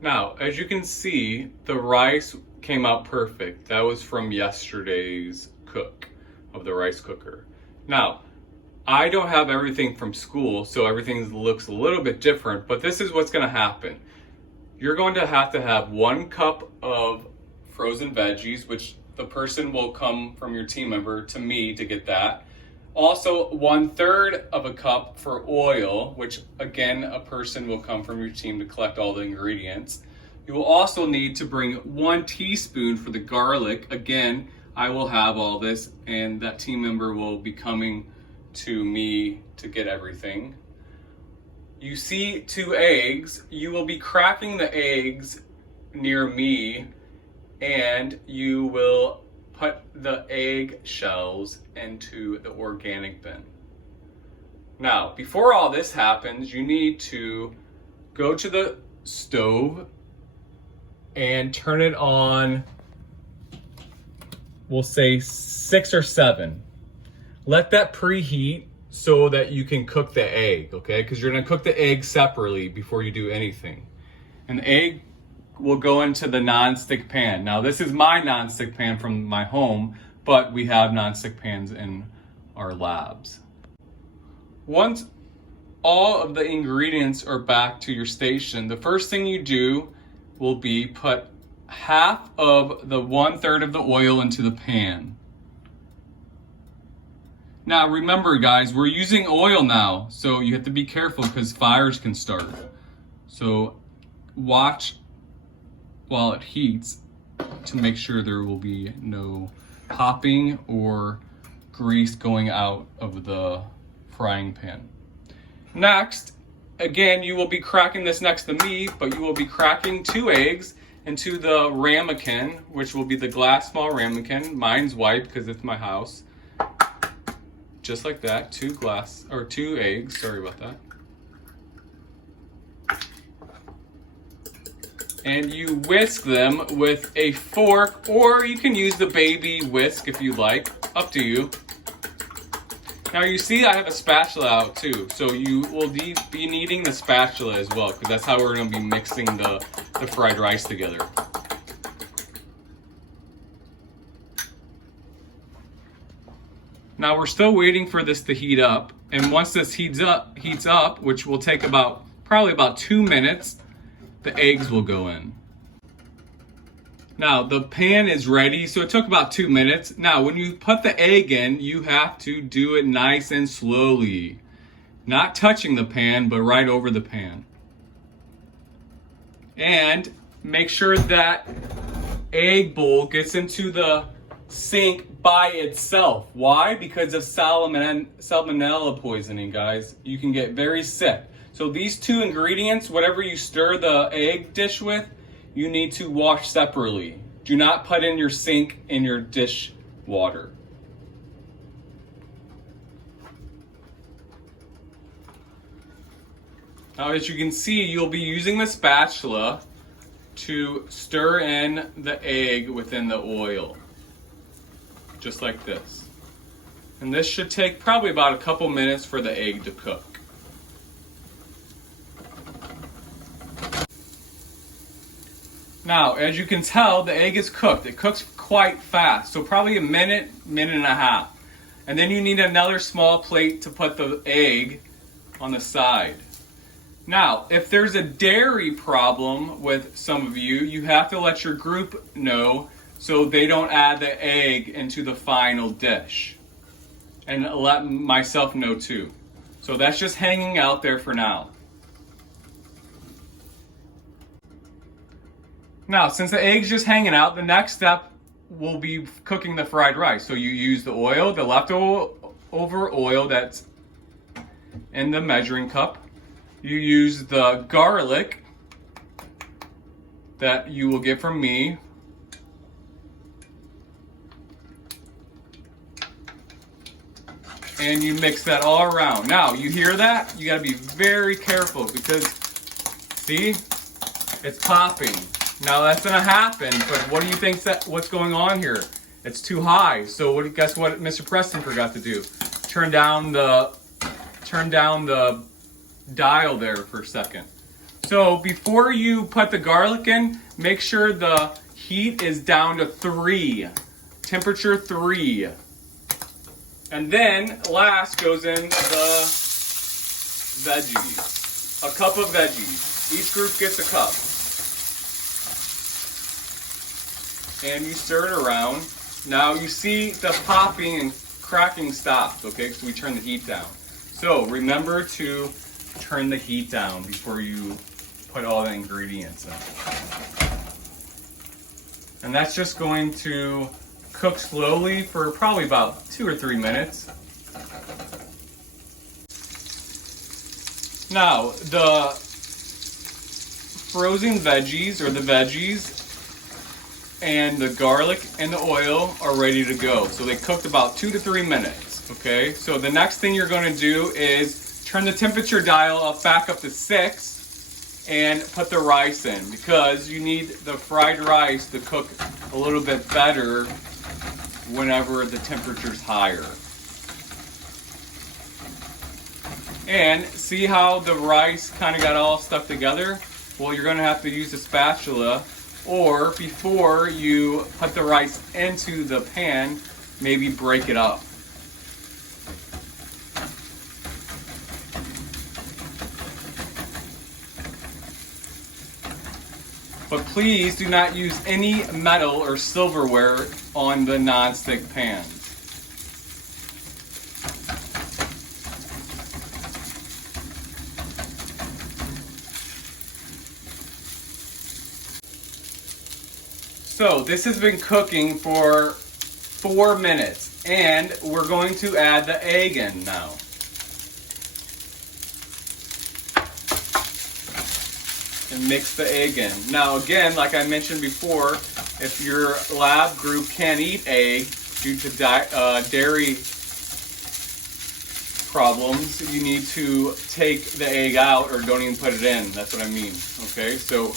Now, as you can see, the rice came out perfect. That was from yesterday's cook of the rice cooker. Now, I don't have everything from school, so everything looks a little bit different, but this is what's gonna happen. You're going to have 1 cup of frozen veggies, which the person will come from your team member to me to get that. Also, 1/3 of a cup for oil, which again, a person will come from your team to collect all the ingredients. You will also need to bring 1 teaspoon for the garlic. Again, I will have all this, and that team member will be coming to me to get everything. You see 2 eggs. You will be cracking the eggs near me, and you will put the egg shells into the organic bin. Now, before all this happens, you need to go to the stove and turn it on, we'll say 6 or 7. Let that preheat so that you can cook the egg, okay? Because you're gonna cook the egg separately before you do anything. And the egg will go into the non-stick pan. Now, this is my non-stick pan from my home, but we have non-stick pans in our labs. Once all of the ingredients are back to your station, the first thing you do will be put half of the 1/3 of the oil into the pan. Now remember guys, we're using oil now, so you have to be careful because fires can start. So watch while it heats to make sure there will be no popping or grease going out of the frying pan. Next, again, you will be cracking this next to me, but you will be cracking 2 eggs into the ramekin, which will be the glass small ramekin. Mine's white because it's my house. Just like that, 2 eggs, sorry about that. And you whisk them with a fork, or you can use the baby whisk if you like, up to you. Now you see I have a spatula out too, so you will be needing the spatula as well, because that's how we're gonna be mixing the fried rice together. Now we're still waiting for this to heat up, and once this heats up, which will take probably about 2 minutes, the eggs will go in. Now the pan is ready, so it took about 2 minutes. Now when you put the egg in, you have to do it nice and slowly. Not touching the pan, but right over the pan. And make sure that egg bowl gets into the sink by itself. Why? Because of salmonella poisoning, guys. You can get very sick. So these 2 ingredients, whatever you stir the egg dish with, you need to wash separately. Do not put in your sink in your dish water. Now, as you can see, you'll be using the spatula to stir in the egg within the oil. Just like this. And this should take probably about a couple minutes for the egg to cook. Now, as you can tell, the egg is cooked. It cooks quite fast, so probably a minute, minute and a half. And then you need another small plate to put the egg on the side. Now, if there's a dairy problem with some of you, you have to let your group know so they don't add the egg into the final dish. And let myself know too. So that's just hanging out there for now. Now, since the egg's just hanging out, the next step will be cooking the fried rice. So you use the oil, the leftover oil that's in the measuring cup. You use the garlic that you will get from me. And you mix that all around. Now, you hear that? You gotta be very careful because, see, it's popping. Now that's gonna happen, but what do you think what's going on here? It's too high. So guess what Mr. Preston forgot to do? Turn down the dial there for a second. So before you put the garlic in, make sure the heat is down to 3, temperature 3. And then last goes in the veggies, a cup of veggies. Each group gets a cup. And you stir it around. Now you see the popping and cracking stops, okay, so we turn the heat down. So remember to turn the heat down before you put all the ingredients in. And that's just going to cook slowly for probably about 2 or 3 minutes. Now, the frozen veggies or the veggies and the garlic and the oil are ready to go. So they cooked about 2 to 3 minutes, okay? So the next thing you're gonna do is turn the temperature dial up back up to 6 and put the rice in, because you need the fried rice to cook a little bit better whenever the temperature's higher. And see how the rice kind of got all stuck together? Well, you're gonna have to use a spatula, or before you put the rice into the pan, maybe break it up. But please do not use any metal or silverware on the non-stick pans. So this has been cooking for 4 minutes, and we're going to add the egg in now. And mix the egg in. Now again, like I mentioned before, if your lab group can't eat egg due to dairy problems, you need to take the egg out or don't even put it in. That's what I mean, okay? So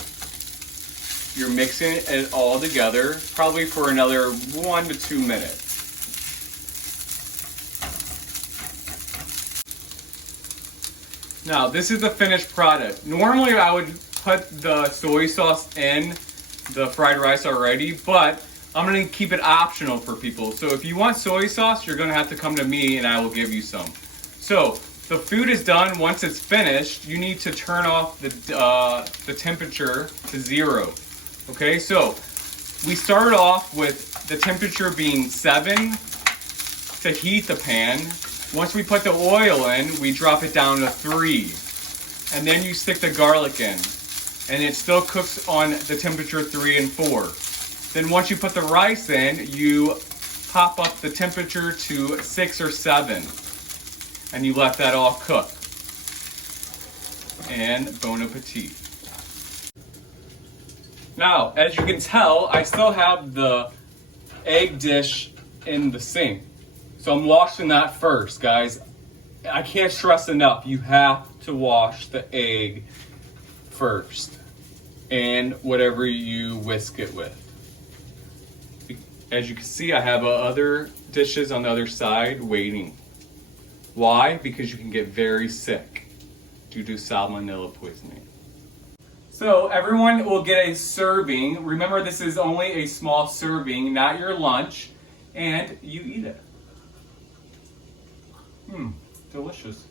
you're mixing it all together, probably for another 1 to 2 minutes. Now, this is the finished product. Normally I would put the soy sauce in the fried rice already, but I'm gonna keep it optional for people. So if you want soy sauce, you're gonna have to come to me and I will give you some. So the food is done. Once it's finished, you need to turn off the temperature to 0. Okay, so we started off with the temperature being 7 to heat the pan. Once we put the oil in, we drop it down to 3. And then you stick the garlic in. And it still cooks on the temperature 3 and 4. Then once you put the rice in, you pop up the temperature to 6 or 7. And you let that all cook. And bon appetit. Now, as you can tell, I still have the egg dish in the sink. So I'm washing that first, guys. I can't stress enough, you have to wash the egg first. And whatever you whisk it with. As you can see, I have other dishes on the other side waiting. Why? Because you can get very sick due to salmonella poisoning. So everyone will get a serving. Remember, this is only a small serving, not your lunch, and you eat it. Delicious.